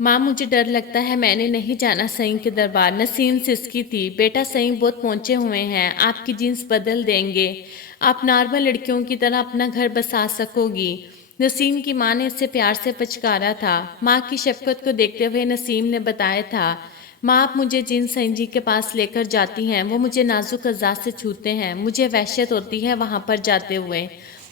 माँ मुझे डर लगता है, मैंने नहीं जाना सईं के दरबार। नसीम सिसकी थी। बेटा सईं बहुत पहुंचे हुए हैं, आपकी जीन्स बदल देंगे, आप नॉर्मल लड़कियों की तरह अपना घर बसा सकोगी। नसीम की माँ ने इससे प्यार से पचकारा था। माँ की शफकत को देखते हुए नसीम ने बताया था, माँ आप मुझे जिन सईं जी के पास लेकर जाती हैं वो मुझे नाजुक अज़ा से छूते हैं, मुझे वहशत होती है वहाँ पर जाते हुए।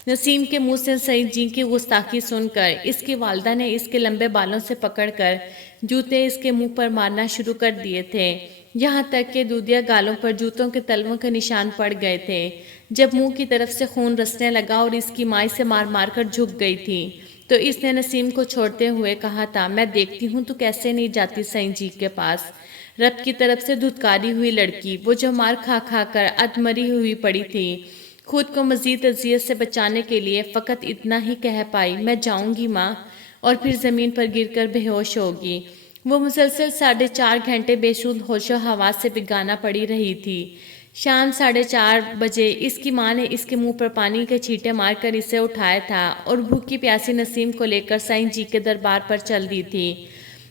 नसीम के मुंह से सईद जी की गुस्ताखी सुनकर इसकी वालदा ने इसके लंबे बालों से पकड़कर जूते इसके मुंह पर मारना शुरू कर दिए थे। यहाँ तक कि दूधिया गालों पर जूतों के तलवों के निशान पड़ गए थे। जब मुंह की तरफ से खून रसने लगा और इसकी माँ इसे मार मार कर झुक गई थी तो इसने नसीम को छोड़ते हुए कहा था, मैं देखती हूँ तू कैसे नहीं जाती सईद जी के पास। रब की तरफ से धुतकारी हुई लड़की, वो जो मार खा खा कर अधमरी हुई पड़ी थी, खुद को मजीद अजियत से बचाने के लिए फ़कत इतना ही कह पाई, मैं जाऊंगी माँ, और फिर ज़मीन पर गिरकर बेहोश होगी। वो मुसलसल 4.5 घंटे बेसुध होशो हवास से बेगाना पड़ी रही थी। शाम 4:30 बजे इसकी माँ ने इसके मुंह पर पानी के छींटे मारकर इसे उठाया था और भूखी प्यासी नसीम को लेकर साईं जी के दरबार पर चल दी थी।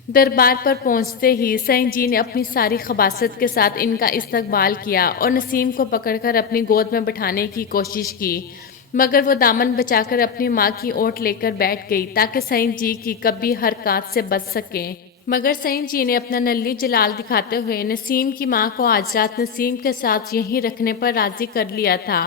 दरबार पर पहुंचते ही सईं जी ने अपनी सारी खबासत के साथ इनका इस्तकबाल किया और नसीम को पकड़कर अपनी गोद में बिठाने की कोशिश की, मगर वो दामन बचाकर अपनी माँ की ओट लेकर बैठ गई ताकि सईं जी की कभी हरकत से बच सके। मगर सईं जी ने अपना नल्ली जलाल दिखाते हुए नसीम की माँ को आज रात नसीम के साथ यहीं रखने पर राजी कर लिया था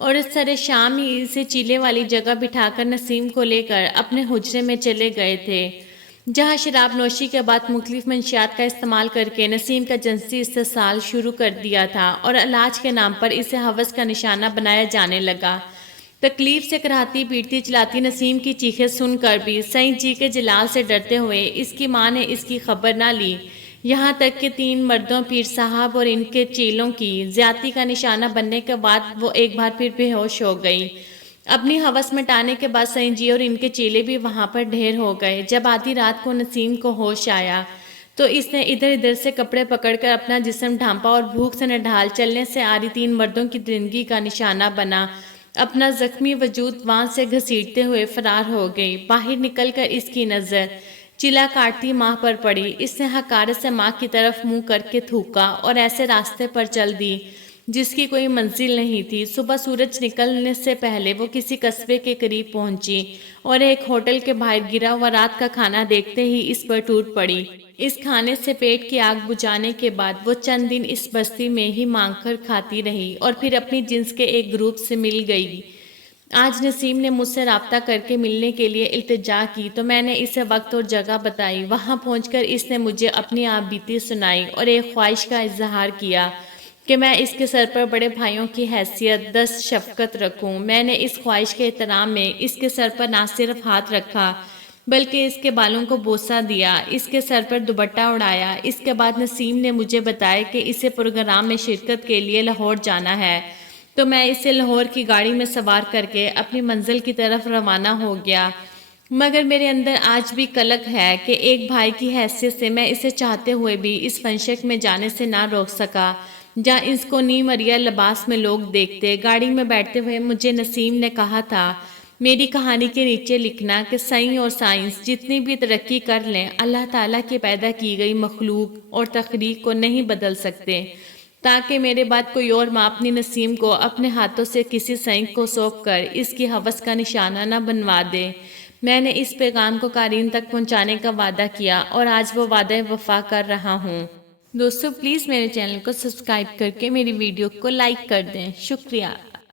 और इस तरह शाम ही इसे चीले वाली जगह बिठाकर नसीम को लेकर अपने हुजरे में चले गए थे, जहां शराब नोशी के बाद मुख्तलिफ मंशियात का इस्तेमाल करके नसीम का जिनसी इस्तेसाल शुरू कर दिया था और इलाज के नाम पर इसे हवस का निशाना बनाया जाने लगा। तकलीफ से कराहती पीटती चलाती नसीम की चीखें सुनकर भी सईद जी के जलाल से डरते हुए इसकी माँ ने इसकी खबर ना ली। यहाँ तक कि 3 मर्दों, पीर साहब और इनके चेलों की ज्यादती का निशाना बनने के बाद वो एक बार फिर बेहोश हो गई। अपनी हवस मिटाने के बाद सईद जी और इनके चेले भी वहां पर ढेर हो गए। जब आधी रात को नसीम को होश आया तो इसने इधर उधर से कपड़े पकड़कर अपना जिस्म ढांपा और भूख से नढाल चलने से आ रही 3 मर्दों की दरिंदगी का निशाना बना अपना जख्मी वजूद वहां से घसीटते हुए फरार हो गई। बाहर निकलकर इसकी नजर चिला काटती माँ पर पड़ी। इसने हकारत से माँ की तरफ मुंह करके थूका और ऐसे रास्ते पर चल दी जिसकी कोई मंजिल नहीं थी। सुबह सूरज निकलने से पहले वो किसी कस्बे के करीब पहुंची और एक होटल के बाहर गिरा हुआ रात का खाना देखते ही इस पर टूट पड़ी। इस खाने से पेट की आग बुझाने के बाद वो चंद दिन इस बस्ती में ही मांग कर खाती रही और फिर अपनी जिन्स के एक ग्रुप से मिल गई। आज नसीम ने मुझसे राब्ता करके मिलने के लिए इल्तिजा की तो मैंने इसे वक्त और जगह बताई। वहां पहुंचकर इसने मुझे अपनी आप बीती सुनाई और एक ख्वाहिश का इजहार किया कि मैं इसके सर पर बड़े भाइयों की हैसियत 10 शफकत रखूं। मैंने इस ख्वाहिश के एहतराम में इसके सर पर ना सिर्फ हाथ रखा बल्कि इसके बालों को बोसा दिया, इसके सर पर दुपट्टा उड़ाया। इसके बाद नसीम ने मुझे बताया कि इसे प्रोग्राम में शिरकत के लिए लाहौर जाना है, तो मैं इसे लाहौर की गाड़ी में सवार करके अपनी मंजिल की तरफ रवाना हो गया। मगर मेरे अंदर आज भी कलक है कि एक भाई की हैसियत से मैं इसे चाहते हुए भी इस फंशक में जाने से ना रोक सका जहाँ इसको नी मरिया लिबास में लोग देखते। गाड़ी में बैठते हुए मुझे नसीम ने कहा था, मेरी कहानी के नीचे लिखना कि साइंस और साइंस जितनी भी तरक्की कर लें, अल्लाह ताला की पैदा की गई मखलूक और तखलीक को नहीं बदल सकते, ताकि मेरे बाद कोई और माँ अपनी नसीम को अपने हाथों से किसी साइंस को सौंप कर इसकी हवस का निशाना न बनवा दे। मैंने इस पैगाम को कारीन तक पहुँचाने का वादा किया और आज वो वादा वफा कर रहा हूँ। दोस्तों प्लीज़ मेरे चैनल को सब्सक्राइब करके मेरी वीडियो को लाइक कर दें। शुक्रिया।